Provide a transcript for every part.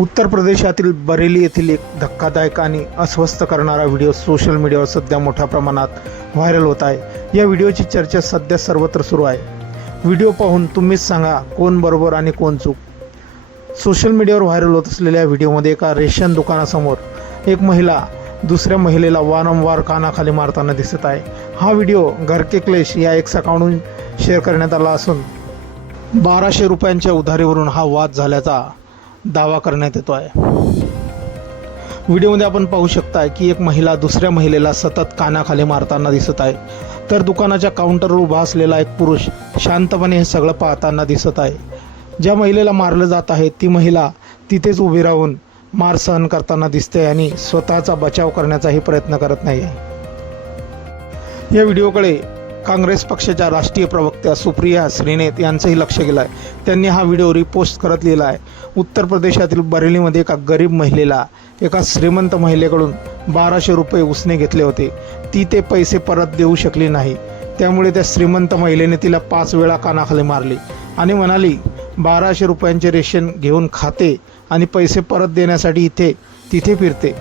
उत्तर प्रदेशातील बरेली येथील एक धक्कादायक आणि अस्वस्थ करणारा व्हिडिओ सोशल मीडियावर सध्या मोठ्या प्रमाणात व्हायरल होत आहे। या व्हिडिओची चर्चा सध्या सर्वत्र सुरू आहे। व्हिडिओ पाहून तुम्हीच सांगा कोण बरोबर आणि कोण चूक। सोशल मीडियावर व्हायरल होत असलेल्या व्हिडिओमध्ये एका रेशन दुकानासमोर एक महिला दुसऱ्या महिलेला वारंवार कानाखाली मारताना दिसत आहे। हा व्हिडिओ घर के क्लेश या एक अकाउंटवरून शेअर करण्यात आला असून 1200 रुपयांच्या उधारीवरून हा वाद झाल्याचा दावा करण्यात येतो आहे। व्हिडिओमध्ये आपण पाहू शकता की एक महिला दुसऱ्या महिलेला सतत कानाखाली मारताना दिसत आहे, तर दुकानाच्या काउंटरवर उभा असलेला एक पुरुष शांतपणे हे सगळं पाहताना दिसत आहे। ज्या महिलेला मारलं जात आहे ती महिला तिथेच उभी राहून मार सहन करताना दिसते आणि स्वतःचा बचाव करण्याचाही प्रयत्न करत नाही आहे। या व्हिडिओकडे काँग्रेस पक्षाच्या राष्ट्रीय प्रवक्त्या सुप्रिया श्रीनेत यांचंही लक्ष गेलं आहे। त्यांनी हा व्हिडिओ रिपोस्ट करत लिहिला आहे, उत्तर प्रदेशातील बरेलीमध्ये एका गरीब महिलेला एका श्रीमंत महिलेकडून 1200 रुपये उसने घेतले होते। ती ते पैसे परत देऊ शकली नाही, त्यामुळे त्या श्रीमंत महिलेने तिला 5 वेळा कानाखाली मारली आणि म्हणाली 1200 रुपयांचे रेशन घेऊन खाते आणि पैसे परत देण्यासाठी तिथे फिरते।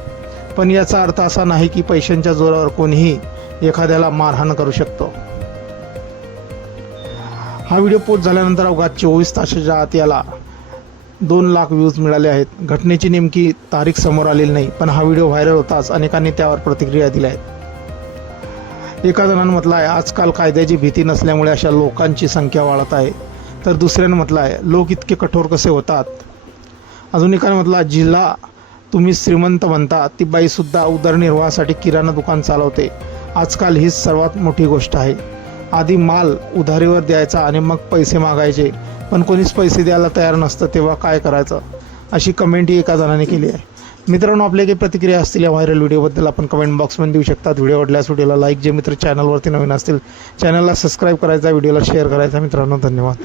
पण याचा अर्थ असा नाही की पैशांच्या जोरावर कोणीही एखाद्याला मारहाण करू शकतो। हा व्हिडिओ पोस्ट झाल्यानंतर अवघा 24 तासाच्या आत याला 2 लाख व्ह्यूज मिळाले आहेत। घटनेची नेमकी तारीख समोर आलेली नाही, पण हा व्हिडिओ व्हायरल होताच अनेकांनी त्यावर प्रतिक्रिया दिल्या आहेत। एका जणांनी म्हटलं आहे, आजकाल कायद्याची भीती नसल्यामुळे अशा लोकांची संख्या वाढत आहे। तर दुसऱ्यानं म्हटलं आहे, लोक इतके कठोर कसे होतात। अजून एकाने म्हटलं, जिला तुम्ही श्रीमंत म्हणता ती बाईसुद्धा उदरनिर्वाहासाठी किराणा दुकान चालवते। आजकाल हीच सर्वात मोठी गोष्ट आहे। आधी माल उधारीवर द्यायचा आणि मग पैसे मागायचे, पण कोणीच पैसे द्यायला तयार नसतं, तेव्हा काय करायचं, अशी कमेंट ही एका जणाने केली आहे। मित्रांनो, आपल्या काही प्रतिक्रिया असतील या व्हायरल व्हिडिओबद्दल आपण कमेंट बॉक्समध्ये देऊ शकता। व्हिडिओ आवडल्यास व्हिडिओला लाईक, जे मित्र चॅनलवरती नवीन असतील चॅनलला सबस्क्राईब करायचा, व्हिडिओला शेअर करायचा। मित्रांनो, धन्यवाद।